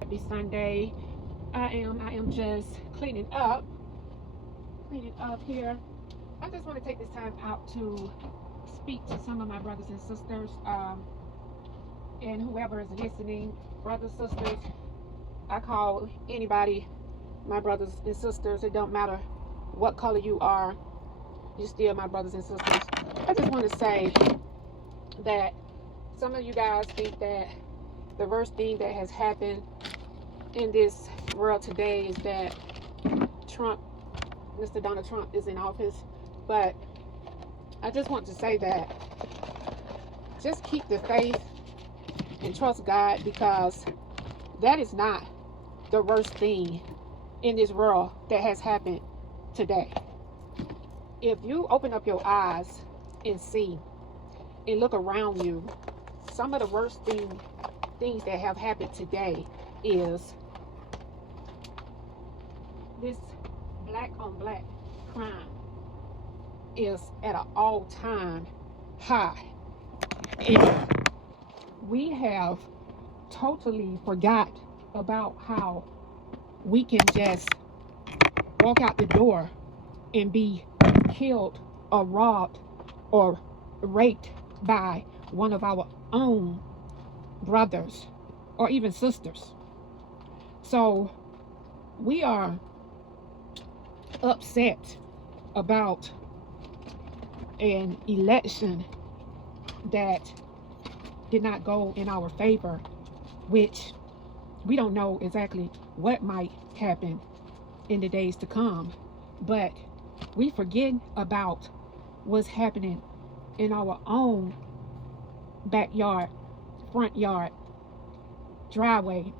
Happy Sunday. I am just cleaning up here. I just want to take this time out to speak to some of my brothers and sisters, and whoever is listening, brothers, sisters. I call anybody my brothers and sisters. It don't matter what color you are, you're still my brothers and sisters. I just want to say that some of you guys think that the worst thing that has happened in this world today is that Trump, Mr. Donald Trump, is in office. But I just want to say that just keep the faith and trust God, because that is not the worst thing in this world that has happened today. If you open up your eyes and see and look around you, some of the worst things that have happened today is this black on black crime is at an all-time high. And we have totally forgot about how we can just walk out the door and be killed or robbed or raped by one of our own brothers or even sisters. So we are upset about an election that did not go in our favor, which we don't know exactly what might happen in the days to come, but we forget about what's happening in our own backyard, front yard, driveway,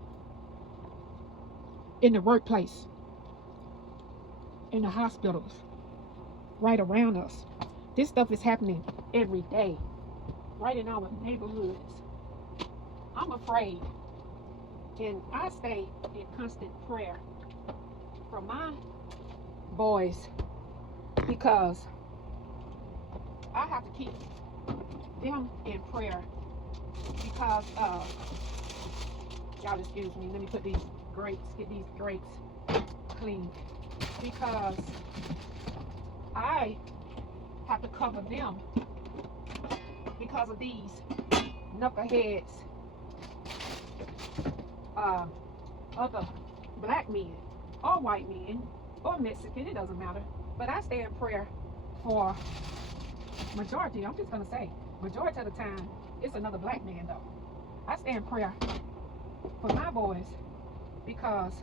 in the workplace, in the hospitals, right around us. This stuff is happening every day, right in our neighborhoods. I'm afraid, and I stay in constant prayer for my boys, because I have to keep them in prayer because y'all excuse me, let me put get these grapes clean, because I have to cover them because of these knuckleheads, other black men or white men or Mexican, it doesn't matter. But I stay in prayer for majority. I'm just gonna say majority of the time it's another black man though. I stay in prayer for my boys because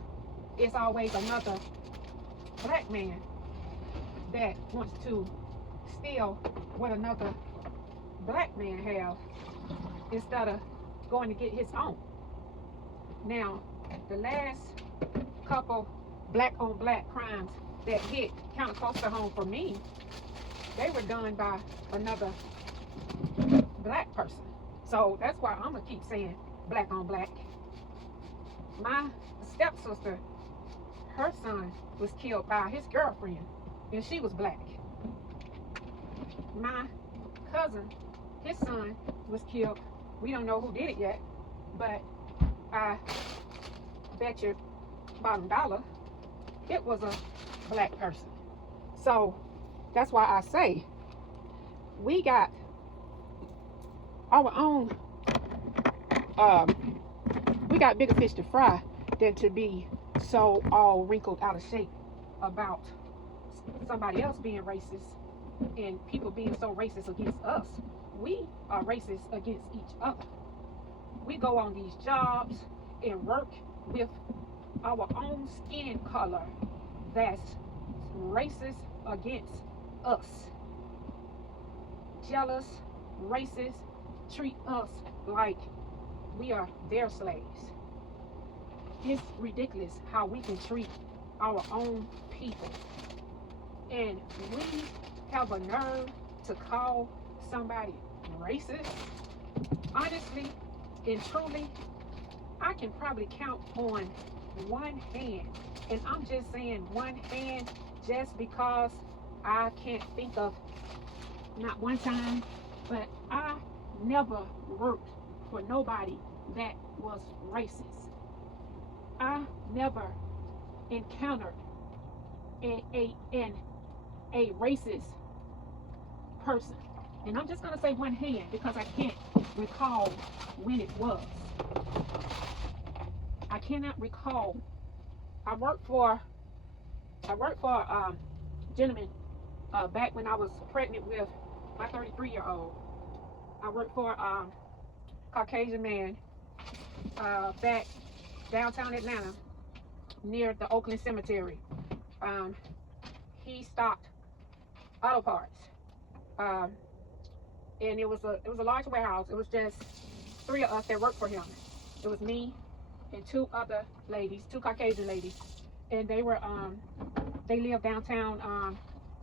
it's always another black man that wants to steal what another black man have instead of going to get his own. Now, the last couple black on black crimes that hit kind of close to home for me, they were done by another black person. So that's why I'm gonna keep saying black on black. My stepsister, her son was killed by his girlfriend, and she was black. My cousin, his son was killed. We don't know who did it yet, but I bet you bottom dollar it was a black person. So that's why I say we got our own, we got bigger fish to fry than to be so all wrinkled out of shape about somebody else being racist and people being so racist against us. We are racist against each other. We go on these jobs and work with our own skin color that's racist against us. Jealous, racist, treat us like we are their slaves. It's ridiculous how we can treat our own people. And we have a nerve to call somebody racist. Honestly and truly, I can probably count on one hand. And I'm just saying one hand just because I can't think of not one time, but I never worked for nobody that was racist. I never encountered a racist person. And I'm just gonna say one hand because I can't recall when it was. I cannot recall. I worked for a gentleman back when I was pregnant with my 33-year-old. I worked for a Caucasian man back downtown Atlanta near the Oakland Cemetery. He stocked auto parts, and it was a large warehouse. It was just three of us that worked for him. It was me and two other ladies, two Caucasian ladies, and they lived downtown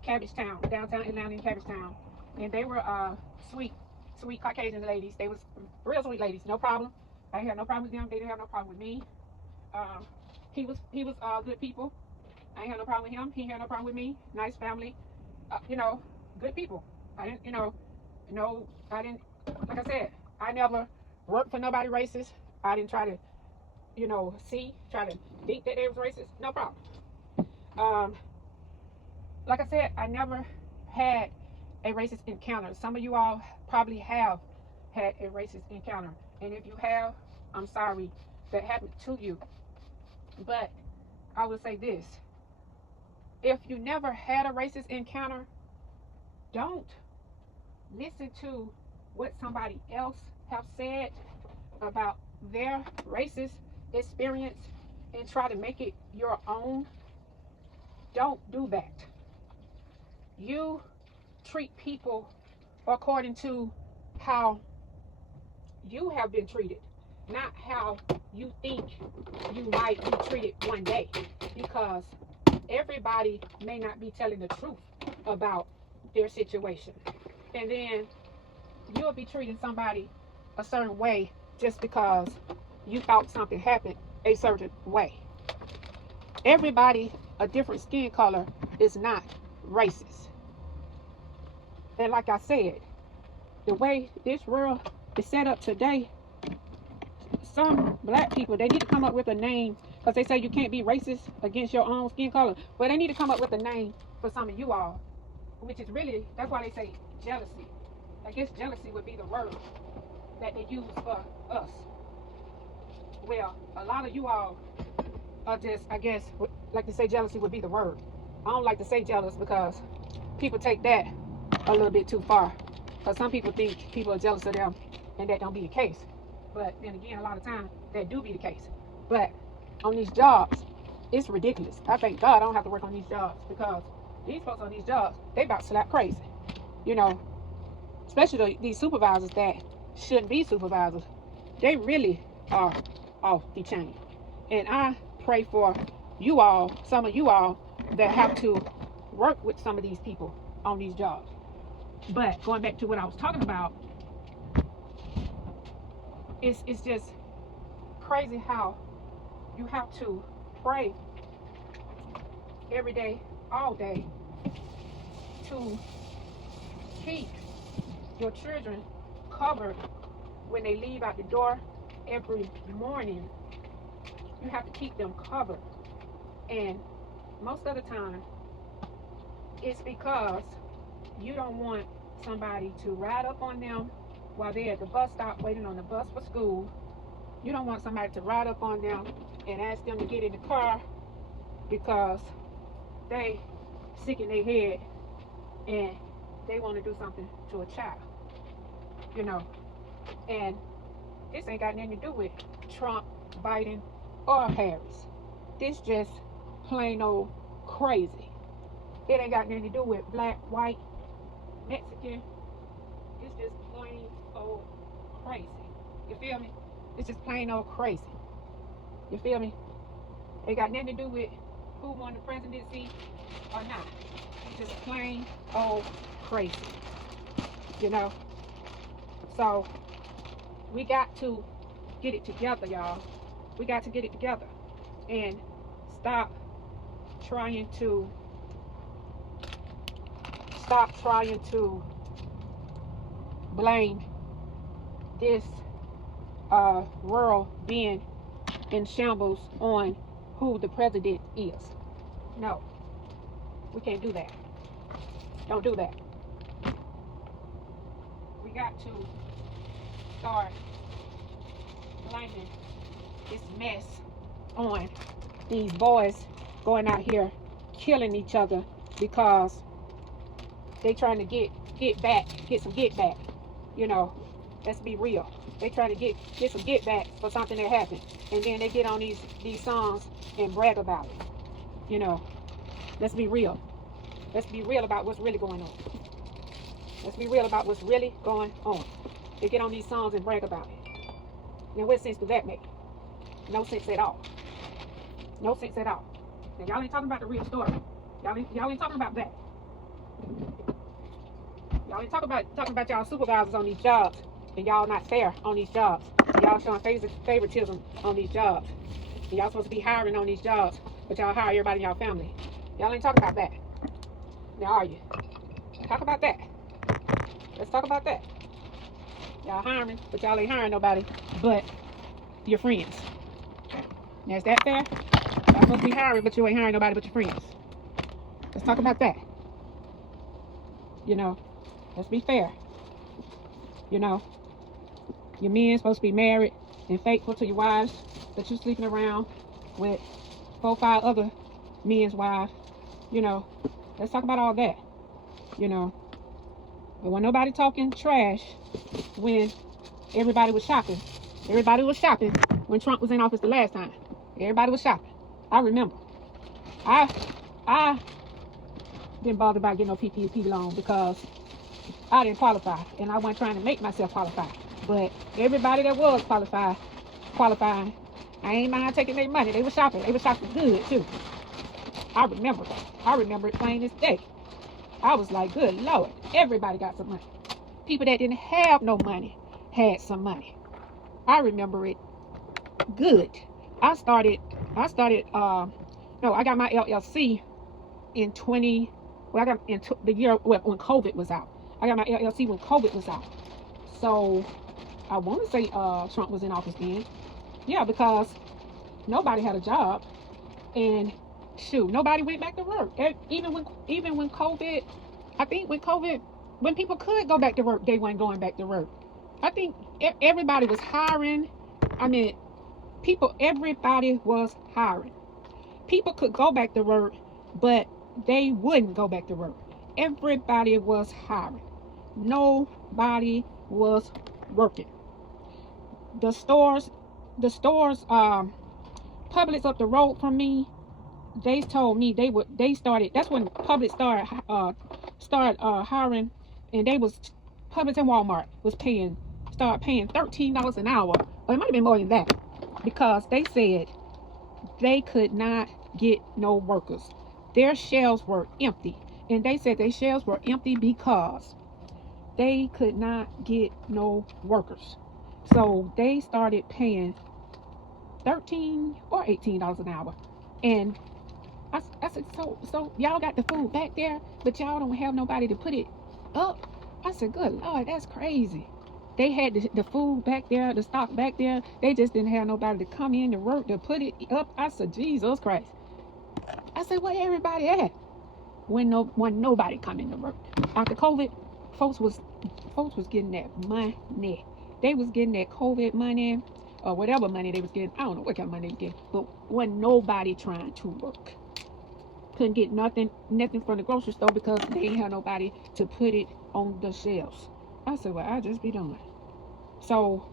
Cabbagetown, downtown Atlanta in Cabbagetown, and they were sweet Caucasian ladies. They was real sweet ladies, no problem. I had no problem with them. They didn't have no problem with me. He was good people. I ain't had no problem with him. He had no problem with me. Nice family. Good people. I didn't, I didn't, like I said, I never worked for nobody racist. I didn't try to, try to think that they was racist. No problem. Like I said, I never had a racist encounter. Some of you all probably have had a racist encounter. And if you have, I'm sorry that happened to you. But I would say this. If you never had a racist encounter, don't listen to what somebody else have said about their racist experience and try to make it your own. Don't do that. You treat people according to how you have been treated, not how you think you might be treated one day, because everybody may not be telling the truth about their situation. And then you'll be treating somebody a certain way just because you thought something happened a certain way. Everybody a different skin color is not racist. And like I said, the way this world is set up today, some black people, they need to come up with a name, because they say you can't be racist against your own skin color. But they need to come up with a name for some of you all, which is really, that's why they say jealousy. I guess jealousy would be the word that they use for us. Well, a lot of you all are just, I guess, like to say jealousy would be the word. I don't like to say jealous because people take that a little bit too far. Because some people think people are jealous of them, and that don't be the case. But then again, a lot of times that do be the case. But on these jobs, it's ridiculous. I thank God I don't have to work on these jobs, because these folks on these jobs, they about slap crazy. Especially these supervisors that shouldn't be supervisors. They really are off the chain. And I pray for you all, some of you all that have to work with some of these people on these jobs. But going back to what I was talking about, it's just crazy how you have to pray every day, all day, to keep your children covered when they leave out the door every morning. You have to keep them covered. And most of the time, it's because you don't want somebody to ride up on them while they're at the bus stop waiting on the bus for school. You don't want somebody to ride up on them and ask them to get in the car because they sick in their head and they want to do something to a child. And this ain't got nothing to do with Trump, Biden, or Harris. This just plain old crazy. It ain't got nothing to do with black, white, Mexican. It's just plain old crazy. You feel me? It's just plain old crazy. You feel me? It got nothing to do with who won the presidency or not. It's just plain old crazy. So we got to get it together, y'all. We got to get it together and stop trying to blame this world being in shambles on who the president is. No, we can't do that. Don't do that. We got to start blaming this mess on these boys going out here killing each other because they trying to get some get back. You know, let's be real. They trying to get some get back for something that happened, and then they get on these songs and brag about it. You know, let's be real. Let's be real about what's really going on. Let's be real about what's really going on. They get on these songs and brag about it. Now, what sense does that make? No sense at all. No sense at all. And y'all ain't talking about the real story. Y'all ain't talking about that. Y'all ain't talking about y'all supervisors on these jobs, and y'all not fair on these jobs. Y'all showing favoritism on these jobs. And y'all supposed to be hiring on these jobs, but y'all hire everybody in y'all family. Y'all ain't talking about that. Now are you? Talk about that. Let's talk about that. Y'all hiring, but y'all ain't hiring nobody but your friends. Now, is that fair? Y'all supposed to be hiring, but you ain't hiring nobody but your friends. Let's talk about that. You know, let's be fair. You know, your men supposed to be married and faithful to your wives, but you sleeping around with 4 or 5 other men's wives. You know, let's talk about all that. You know, but when nobody talking trash when everybody was shopping. Everybody was shopping when Trump was in office the last time. Everybody was shopping. I remember. I didn't bother about getting no PPP loan because I didn't qualify, and I wasn't trying to make myself qualify. But everybody that was qualifying, I ain't mind taking their money. They were shopping. They were shopping good too. I remember that. I remember it plain as day. I was like, good Lord, everybody got some money. People that didn't have no money had some money. I remember it good. I got my LLC in the year when COVID was out. I got my LLC when COVID was out. So I want to say Trump was in office then. Yeah, because nobody had a job, and shoot, nobody went back to work. Even when COVID, I think when people could go back to work, they weren't going back to work. I think everybody was hiring. I mean, everybody was hiring. People could go back to work, but they wouldn't go back to work. Everybody was hiring. Nobody was working. The stores, Publix up the road from me, they told me that's when Publix started hiring, and Publix and Walmart started paying $13 an hour, or it might have been more than that, because they said they could not get no workers. Their shelves were empty, and they said their shelves were empty because they could not get no workers. So they started paying $13 or $18 an hour. And I said, so y'all got the food back there, but y'all don't have nobody to put it up? I said, good Lord, that's crazy. They had the food back there, the stock back there. They just didn't have nobody to come in to work to put it up. I said, Jesus Christ. I said, where everybody at? When nobody coming to work. After COVID, folks was getting that money. They was getting that COVID money, or whatever money they was getting. I don't know what kind of money they was getting, but wasn't nobody trying to work. Couldn't get nothing from the grocery store because they didn't have nobody to put it on the shelves. I said, well, I'll just be done. So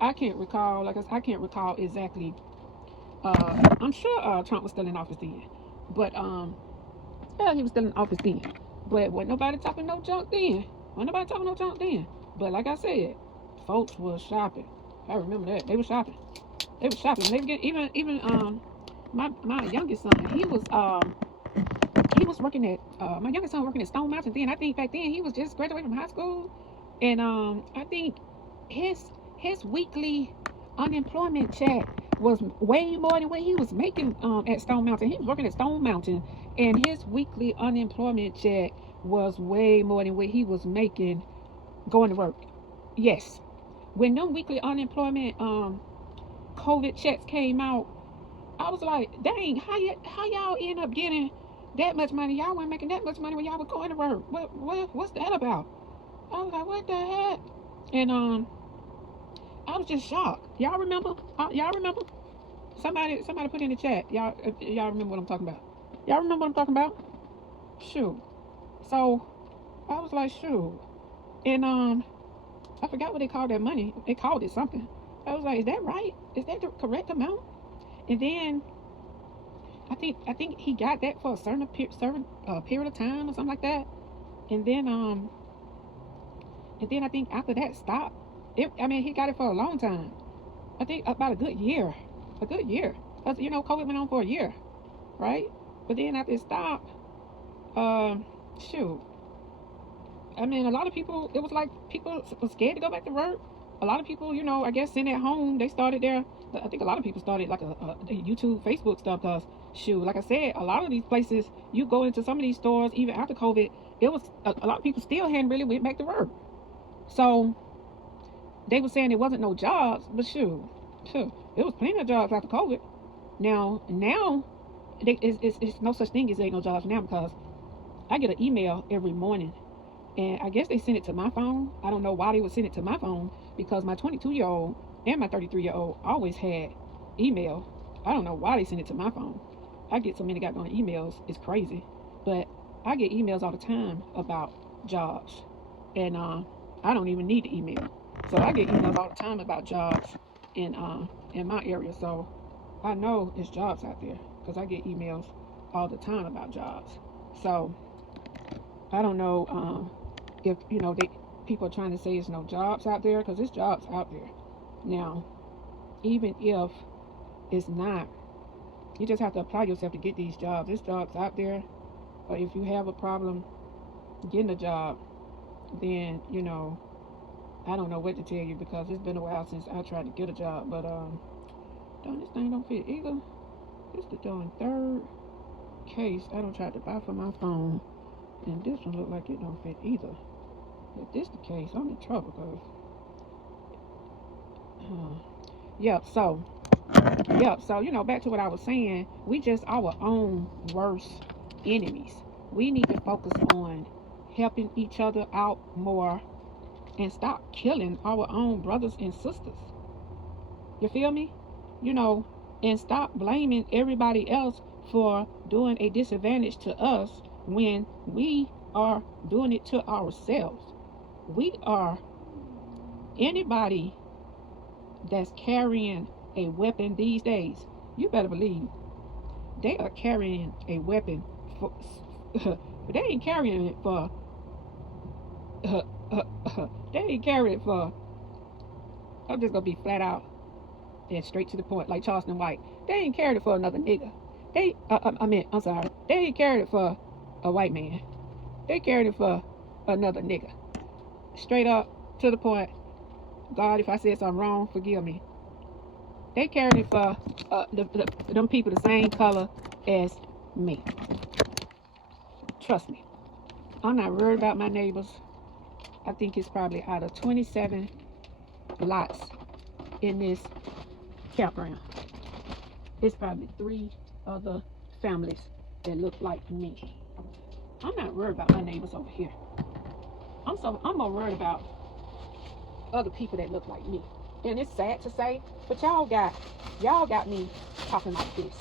I can't recall exactly. I'm sure Trump was still in office then, but yeah, he was still in office then. But wasn't nobody talking no junk then. But like I said, folks was shopping. I remember that. They were shopping. They were getting even my youngest son. He was working at my youngest son working at Stone Mountain then. I think back then he was just graduating from high school, and I think his weekly unemployment check was way more than what he was making at Stone Mountain. He was working at Stone Mountain, and his weekly unemployment check was way more than what he was making going to work. Yes, when them weekly unemployment COVID checks came out, I was like, dang, how y'all end up getting that much money? Y'all weren't making that much money when y'all were going to work. What's that about? I was like, what the heck? And I was just shocked. Y'all remember? Y'all remember? Somebody put in the chat. Y'all remember what I'm talking about? Y'all remember what I'm talking about? Shoot. So I was like, shoot. And I forgot what they called that money. They called it something. I was like, is that right? Is that the correct amount? And then I think he got that for a certain period of time or something like that. And then I think after that stopped. He got it for a long time. I think about a good year. Because COVID went on for a year, right? But then after it stopped, shoot. A lot of people, it was like people were scared to go back to work. A lot of people, I guess sitting at home, they started I think a lot of people started like a YouTube, Facebook stuff. Because, shoot, like I said, a lot of these places, you go into some of these stores, even after COVID, it was a lot of people still hadn't really went back to work. So they were saying there wasn't no jobs, but shoot, there was plenty of jobs after COVID. Now, it's no such thing as ain't no jobs now, because I get an email every morning. And I guess they sent it to my phone. I don't know why they would send it to my phone, because my 22-year-old and my 33-year-old always had email. I don't know why they sent it to my phone. I get so many goddamn emails. It's crazy. But I get emails all the time about jobs. And I don't even need the email. So I get emails all the time about jobs in my area. So I know there's jobs out there, because I get emails all the time about jobs. So I don't know if people are trying to say there's no jobs out there, because there's jobs out there. Now, even if it's not, you just have to apply yourself to get these jobs. There's jobs out there. But if you have a problem getting a job, then I don't know what to tell you, because it's been a while since I tried to get a job. But darn, this thing don't fit either. This is the darn third case I don't try to buy for my phone, and this one look like it don't fit either. If this the case, I'm in trouble, cause So back to what I was saying. We just our own worst enemies. We need to focus on helping each other out more and stop killing our own brothers and sisters. You feel me? And stop blaming everybody else for doing a disadvantage to us when we are doing it to ourselves. Anybody that's carrying a weapon these days, you better believe they are carrying a weapon for they ain't carrying it for they ain't carrying it for, I'm just gonna be flat out and straight to the point, like Charleston White. They ain't carrying it for another nigga. They ain't carrying it for a white man. They carried it for another nigga. Straight up to the point. God, if I said something wrong, forgive me. They carried it for them people the same color as me. Trust me. I'm not worried about my neighbors. I think it's probably out of 27 lots in this campground, it's probably 3 other families that look like me. I'm not worried about my neighbors over here. I'm more worried about other people that look like me. And it's sad to say, but y'all got me talking like this.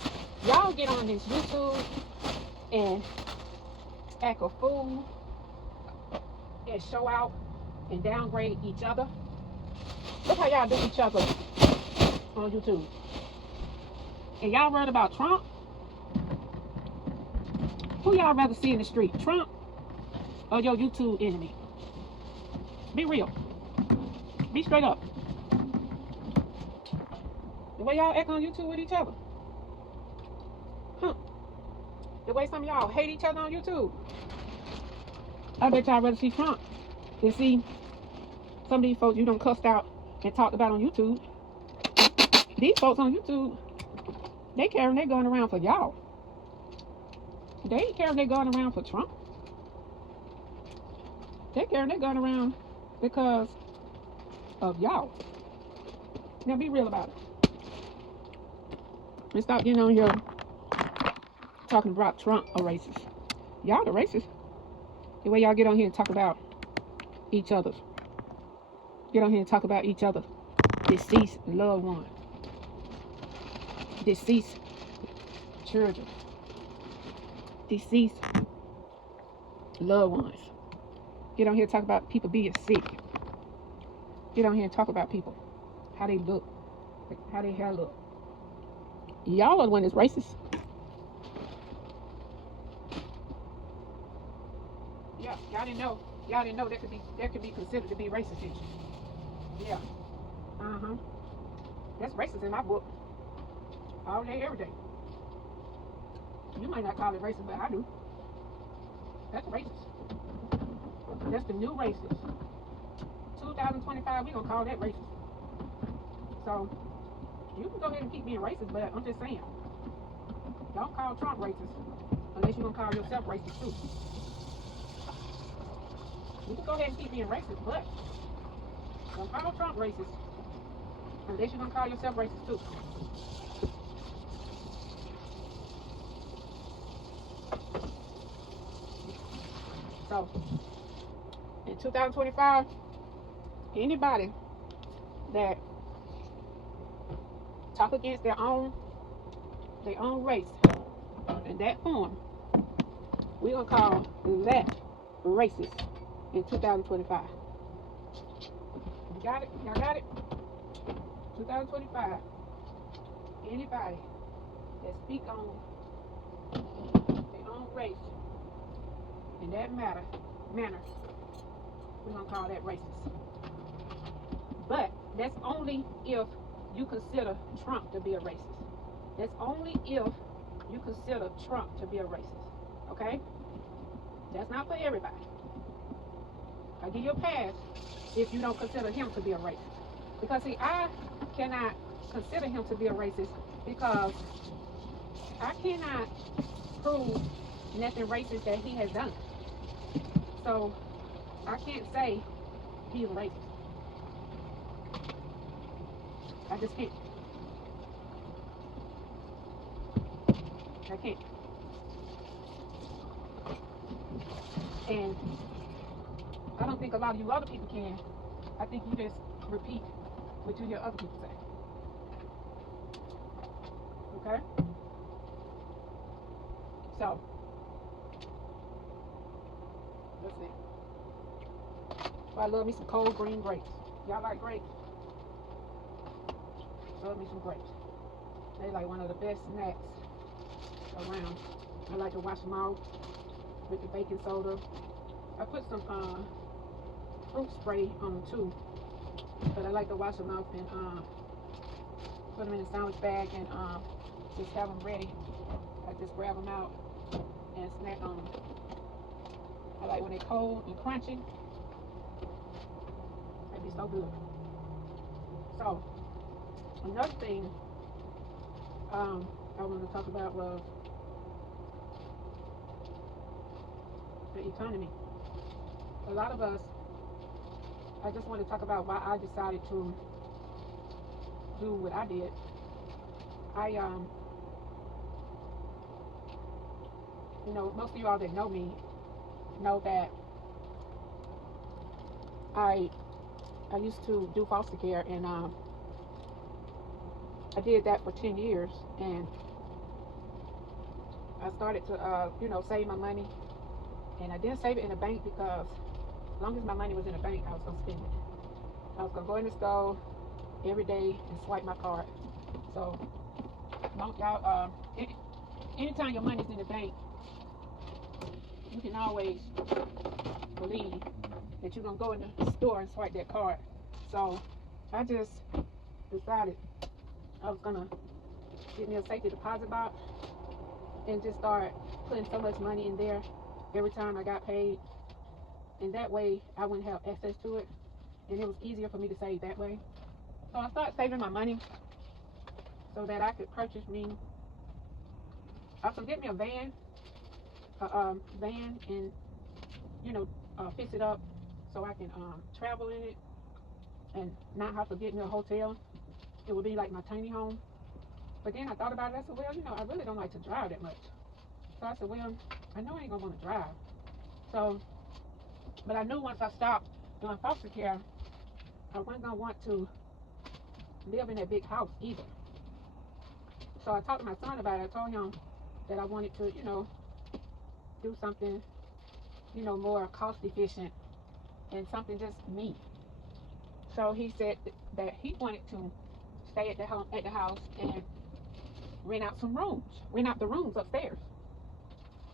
Y'all get on this YouTube and act a fool and show out and downgrade each other. Look how y'all do each other on YouTube. And y'all worried about Trump? Who y'all rather see in the street, Trump or your YouTube enemy? Be real. Be straight up. The way y'all act on YouTube with each other. The way some of y'all hate each other on YouTube. I bet y'all rather see Trump than see some of these folks you done cussed out and talked about on YouTube. These folks on YouTube, they carrying their gun around for y'all. They ain't carrying their gun around for Trump. They carrying their gun around because of y'all. Now be real about it. And stop getting on here talking about Trump a racist. Y'all the racist. The way y'all get on here and talk about each other. Get on here and talk about each other. Deceased loved one. Deceased children. Deceased loved ones. Get on here and talk about people being sick. Get on here and talk about people. How they look. How their hair look. Y'all are the one that's racist. Yeah, y'all didn't know. Y'all didn't know that could be considered to be racist. Yeah. That's racist in my book. All day, every day. You might not call it racist, but I do. That's racist. That's the new racist. 2025, we're gonna call that racist. So you can go ahead and keep being racist, but I'm just saying, don't call Trump racist unless you're gonna call yourself racist too. You can go ahead and keep being racist, but don't call Trump racist unless you're gonna call yourself racist too. So in 2025, anybody that talk against their own race in that form, we're gonna call that racist in 2025. You got it? Y'all got it? 2025. Anybody that speak on their own race in that manner, we're gonna call that racist. But that's only if you consider Trump to be a racist. That's only if you consider Trump to be a racist. Okay? That's not for everybody. I give you a pass if you don't consider him to be a racist. Because see, I cannot consider him to be a racist because I cannot prove nothing racist that he has done. So I can't say he's a racist. I just can't. I can't. And I don't think a lot of you other people can. I think you just repeat what you hear other people say. Okay? So, let's see. I love me some cold green grapes. Y'all like grapes? Love me some grapes. They like one of the best snacks around. I like to wash them out with the baking soda. I put some fruit spray on them too, but I like to wash them out and put them in a sandwich bag and just have them ready. I just grab them out and snack on them. I like when they're cold and crunchy. They'd be so good. So another thing I want to talk about was the economy. A lot of us, I just want to talk about why I decided to do what I did. Most of you all that know me know that I used to do foster care, and I did that for 10 years, and I started to save my money, and I didn't save it in a bank because as long as my money was in a bank, I was gonna spend it. I was gonna go in the store every day and swipe my card. So y'all, anytime your money's in the bank, you can always believe that you're gonna go in the store and swipe that card. So I just decided I was gonna get me a safety deposit box and just start putting so much money in there every time I got paid, and that way I wouldn't have access to it, and it was easier for me to save that way. So I started saving my money so that I could purchase me. I could get me a van, and fix it up so I can travel in it and not have to get me a hotel. It would be like my tiny home. But then I thought about it. I said, well, you know, I really don't like to drive that much. So I said, well, I know I ain't gonna want to drive. So, but I knew once I stopped doing foster care, I wasn't gonna want to live in that big house either. So I talked to my son about it. I told him that I wanted to, you know, do something, you know, more cost efficient and something just me. So he said that he wanted to stay at the house and rent out the rooms upstairs.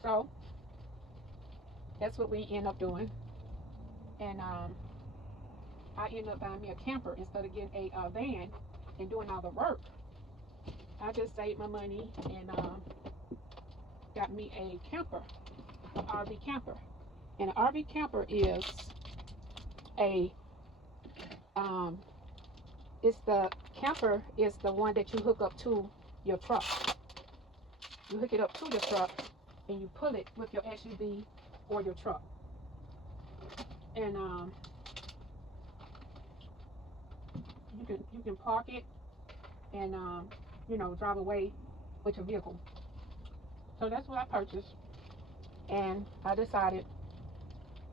So that's what we end up doing. And I ended up buying me a camper instead of getting a van and doing all the work. I just saved my money and got me a camper, an RV camper. And an RV camper is a um, it's the camper is the one that you hook up to your truck. You hook it up to your truck and you pull it with your SUV or your truck. And you can park it and you know, drive away with your vehicle. So that's what I purchased, and I decided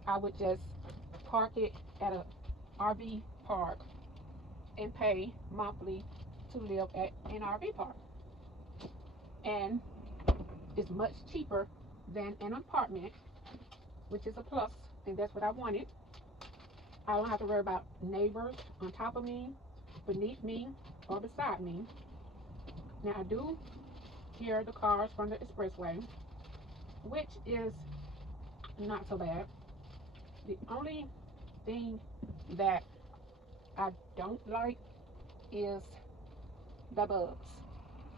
I would just park it at a RV park and pay monthly to live at an RV park. And it's much cheaper than an apartment, which is a plus, and that's what I wanted. I don't have to worry about neighbors on top of me, beneath me, or beside me. Now I do hear the cars from the expressway, which is not so bad. The only thing that I don't like is the bugs.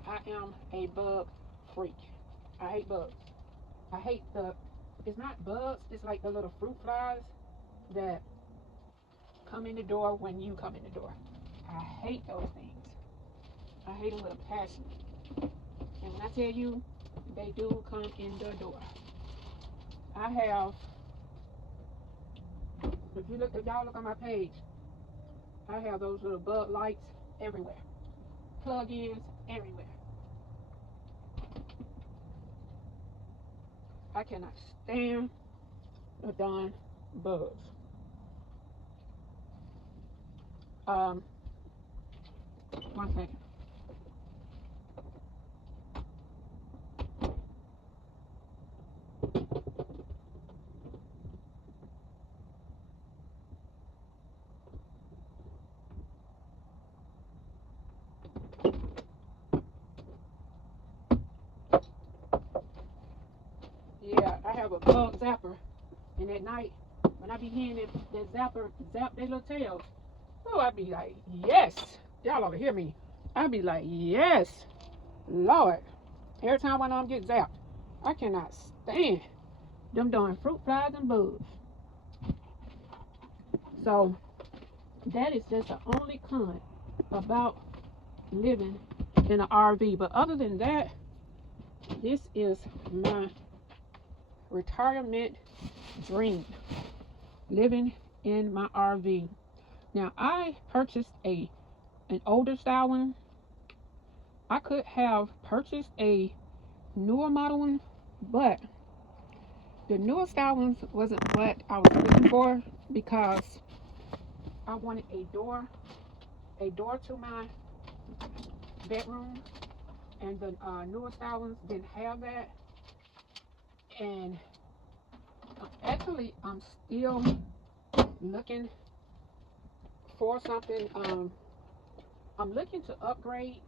I am a bug freak. I hate bugs. I hate it's not bugs, it's like the little fruit flies that come in the door when you come in the door. I hate those things. I hate them with a passion. And when I tell you, they do come in the door. I have, if y'all look on my page, I have those little bug lights everywhere. Plug-ins everywhere. I cannot stand the darn bugs. Um, One second. Yeah, I have a bug zapper, and at night when I be hearing that zapper zap their little tails, oh, I be like, yes. Y'all ought to hear me. I be like, yes, Lord. Every time one of them get zapped, I cannot stand them darn fruit flies and bugs. So that is just the only con about living in an RV. But other than that, this is my retirement dream, living in my RV. Now I purchased an older style one. I could have purchased a newer model one, but the newer style ones wasn't what I was looking for because I wanted a door to my bedroom, and the newer style ones didn't have that. And actually, I'm still looking for something. I'm looking to upgrade,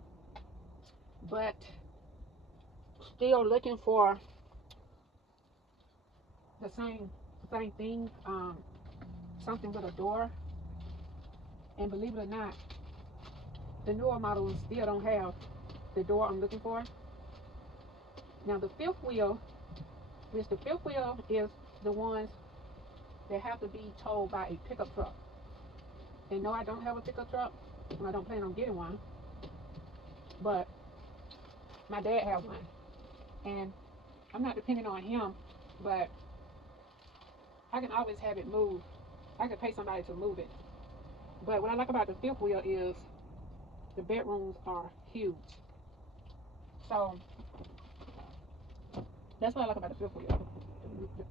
but still looking for the same thing. Something with a door. And believe it or not, the newer models still don't have the door I'm looking for. Now the fifth wheel is the ones that have to be towed by a pickup truck. And no, I don't have a pickup truck, and I don't plan on getting one. But my dad has one, and I'm not depending on him, but I can always have it moved. I can pay somebody to move it. But what I like about the fifth wheel is the bedrooms are huge. So that's what I like about the fifth wheel.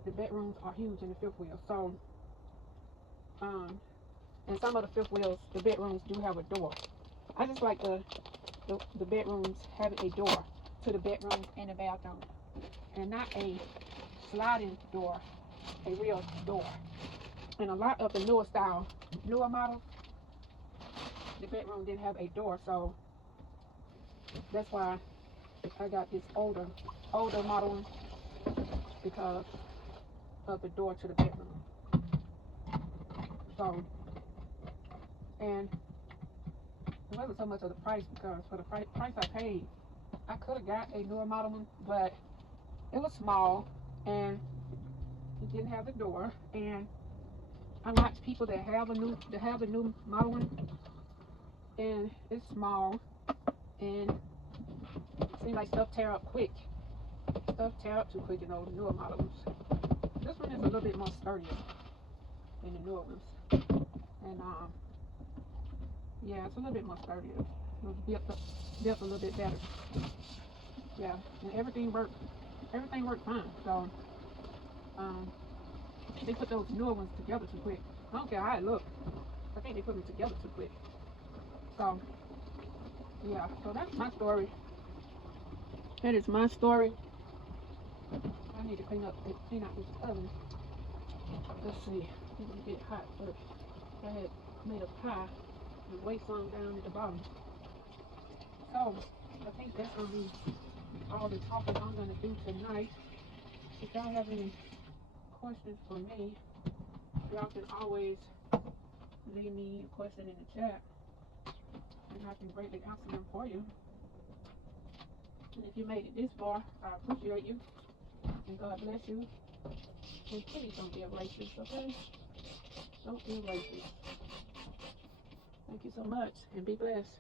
The bedrooms are huge in the fifth wheel. So and some of the fifth wheels, the bedrooms do have a door. I just like the bedrooms having a door to the bedrooms and the bathroom, and not a sliding door, a real door. And a lot of the newer models, the bedroom didn't have a door, so that's why I got this older model because of the door to the bedroom. So, and it wasn't so much of the price because for the price I paid, I could have got a newer model one, but it was small and it didn't have the door. And I watch people that have the new model one, and it's small and it seems like stuff tear up quick. Stuff tear up too quick in those newer models. This one is a little bit more sturdier than the newer ones, and yeah, it's a little bit more sturdier. It was built a little bit better. Yeah, and everything worked fine. So they put those newer ones together too quick. I don't care how it looks. I think they put them together too quick. So yeah, so that's my story. That is my story. I need to clean out this oven. Let's see. It's gonna get hot first. I had made a pie with weight some down at the bottom. So I think that's gonna be all the talking I'm gonna do tonight. If y'all have any questions for me, y'all can always leave me a question in the chat and I can greatly answer them for you. And if you made it this far, I appreciate you and God bless you. And please don't be a racist, okay? Don't be racist. Thank you so much and be blessed.